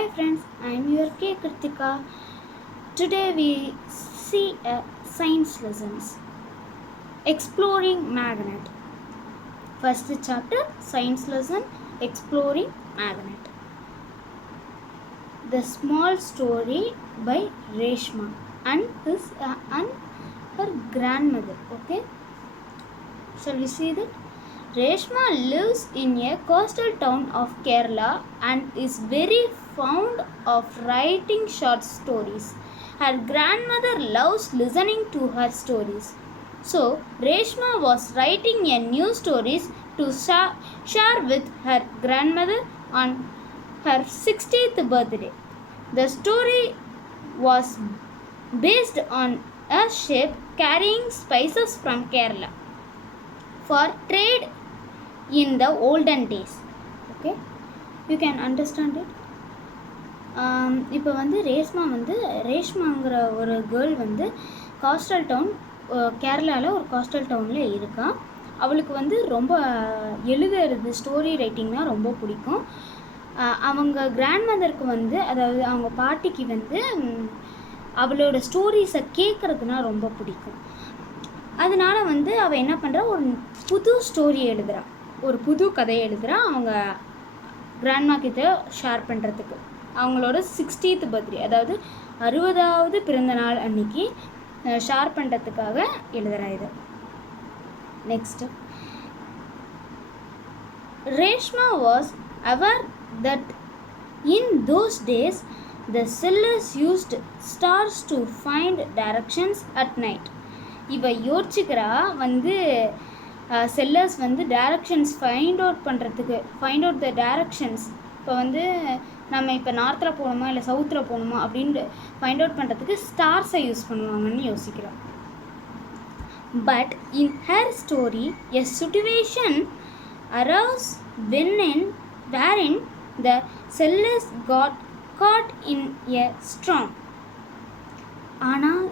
Hi friends, I am your K. Kritika. Today we see a science lessons. Exploring magnet. First chapter, science lesson, exploring magnet. The small story by Reshma and her grandmother. Okay, shall we see that? Reshma lives in a coastal town of Kerala and is very fond of writing short stories. Her grandmother loves listening to her stories. So, Reshma was writing a new stories to share with her grandmother on her 60th birthday. The story was based on a ship carrying spices from Kerala for trade in the olden days. Okay, you can understand it. இப்போ வந்து ரேஷ்மாங்கிற ஒரு girl வந்து castle down கேரளாவில் ஒரு castle டவுனில் இருக்கா. அவளுக்கு வந்து ரொம்ப எழுதுறது ஸ்டோரி ரைட்டிங்னா ரொம்ப பிடிக்கும். அவங்க கிராண்ட்மதருக்கு வந்து அதாவது அவங்க பாட்டிக்கு வந்து அவளோட ஸ்டோரிஸை கேட்குறதுனா ரொம்ப பிடிக்கும். அதனால வந்து அவள் என்ன பண்ணுறா, ஒரு புது ஸ்டோரி எழுதுகிறா, ஒரு புது கதையை எழுதுகிறா அவங்க கிராண்ட்மா கிட்ட ஷேர் பண்ணுறதுக்கு. அவங்களோட 60th பர்த்டே, அதாவது 60வது பிறந்த நாள் அன்னைக்கு ஷேர் பண்ணுறதுக்காக எழுதுகிறா இது. Next, Reshma was aware that in those days the sailors used stars to find directions at night. இவ யோசிச்சுக்கிறா வந்து செல்லர்ஸ் வந்து directions find out the directions. இப்போ வந்து நம்ம இப்போ நார்த்தில் போகணுமா இல்லை சவுத்தில் போகணுமா அப்படின்னு ஃபைண்ட் அவுட் பண்ணுறதுக்கு ஸ்டார்ஸை யூஸ் பண்ணுவாங்கன்னு யோசிக்கிறோம். But in her story a situation arose wherein the sailors got caught in a storm. ஆனால்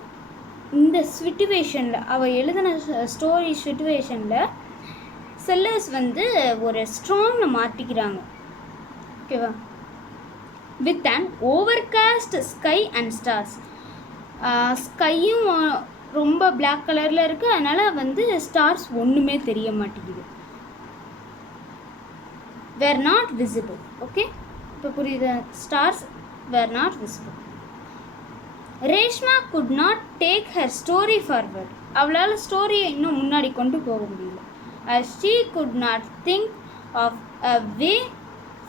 இந்த சிச்சுவேஷனில் அவள் எழுதின ஸ்டோரி சிச்சுவேஷனில் செல்லர்ஸ் வந்து ஒரு ஸ்ட்ராங்கில் மாட்டிக்கிறாங்க. ஓகேவா? With and overcast sky and stars. ஸ்கையும் ரொம்ப பிளாக் கலரில் இருக்குது, அதனால் வந்து ஸ்டார்ஸ் ஒன்றுமே தெரிய மாட்டேங்குது. were not visible. ஓகே, இப்போ புரியுது? Stars were not visible. Reshma could not take her story forward. அவளால் ஸ்டோரியை இன்னும் முன்னாடி கொண்டு போக முடியல. as she could not think of a way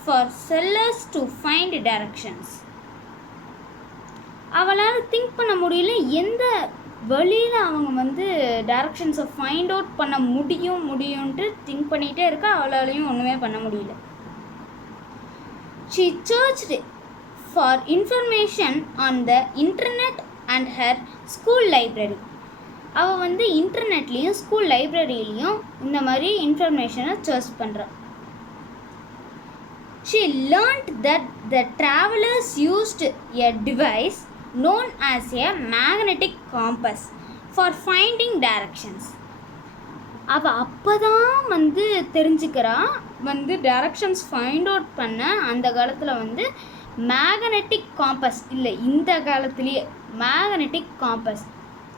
for sellers to find directions. அவளால் திங்க் பண்ண முடியல எந்த வழியில் அவங்க வந்து டைரக்ஷன்ஸை ஃபைண்ட் அவுட் பண்ண முடியும்ன்ட்டு திங்க் பண்ணிகிட்டே இருக்கா. அவளாலையும் ஒன்றுமே பண்ண முடியல. she searched for information on the internet and her school library. அவள் வந்து இன்டர்நெட்லேயும் ஸ்கூல் லைப்ரரியிலையும் இந்த மாதிரி இன்ஃபர்மேஷனை சர்ச் பண்ணுறான். she learned that the travelers used a device known as a magnetic compass for finding directions. அவள் அப்போ தான் வந்து தெரிஞ்சுக்கிறா வந்து டைரக்ஷன்ஸ் ஃபைண்ட் அவுட் பண்ண அந்த காலத்தில் வந்து மேக்னெட்டிக் காம்பஸ் இல்லை, இந்த காலத்துலேயே மேக்னெட்டிக் காம்பஸ்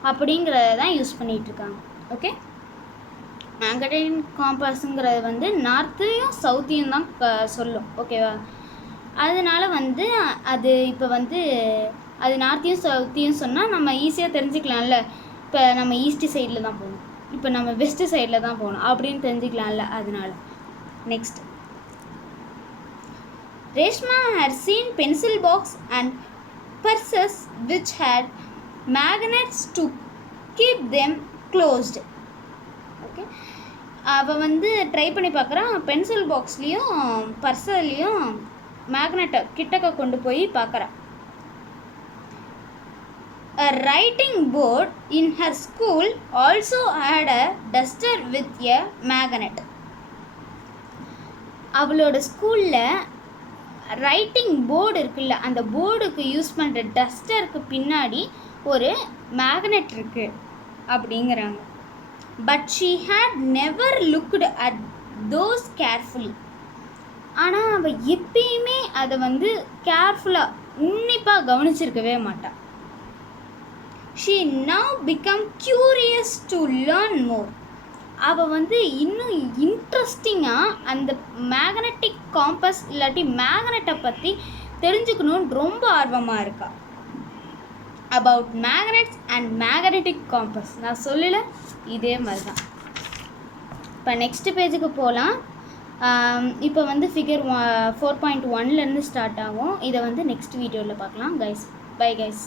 அப்படிங்கிறத தான் யூஸ் பண்ணிகிட்ருக்காங்க. ஓகே, மேக்னெட்டிக் காம்பஸுங்கிறது வந்து நார்த்தையும் சவுத்தையும் தான் சொல்லும். ஓகேவா? அதனால் வந்து அது இப்போ வந்து அது நார்த்தையும் சவுத்தையும் சொன்னால் நம்ம ஈஸியாக தெரிஞ்சுக்கலாம்ல. இப்போ நம்ம ஈஸ்ட் சைடில் தான் போகணும், இப்போ நம்ம வெஸ்ட் சைடில் தான் போகணும் அப்படின்னு தெரிஞ்சுக்கலாம்ல. அதனால next, Reshma had seen pencil box and purses which had magnets to keep them closed. Okay, அவள் வந்து ட்ரை பண்ணி பார்க்குறான். பென்சில் பாக்ஸ்லேயும் பர்ஸல்லையும் மேக்னெட்டை கிட்டக்க கொண்டு போய் பார்க்குறான். A writing board in her school also had a duster with a magnet. அவளோட ஸ்கூலில் ரைட்டிங் போர்டு இருக்குல்ல, அந்த போர்டுக்கு யூஸ் பண்ணுற டஸ்டருக்கு பின்னாடி ஒரு மேக்னெட் இருக்குது அப்படிங்கிறாங்க. But she had never looked at those carefully. ஆனால் அவள் எப்பயுமே அதை வந்து கேர்ஃபுல்லாக உன்னிப்பாக கவனிச்சிருக்கவே மாட்டாள். She now become curious to learn more. அவள் வந்து இன்னும் இன்ட்ரெஸ்டிங்காக அந்த மேக்னெட்டிக் காம்பஸ் இல்லாட்டி மேக்னெட்டை பற்றி தெரிஞ்சுக்கணுன்னு ரொம்ப ஆர்வமாக இருக்கா. About magnets and magnetic compass நான் சொல்லல, இதே மாதிரி தான். இப்போ நெக்ஸ்ட் பேஜுக்கு போகலாம். இப்போ வந்து ஃபிகர் 4.1லேருந்து ஸ்டார்ட் ஆகும். இதை வந்து நெக்ஸ்ட் வீடியோவில் பார்க்கலாம் கைஸ். Bye guys.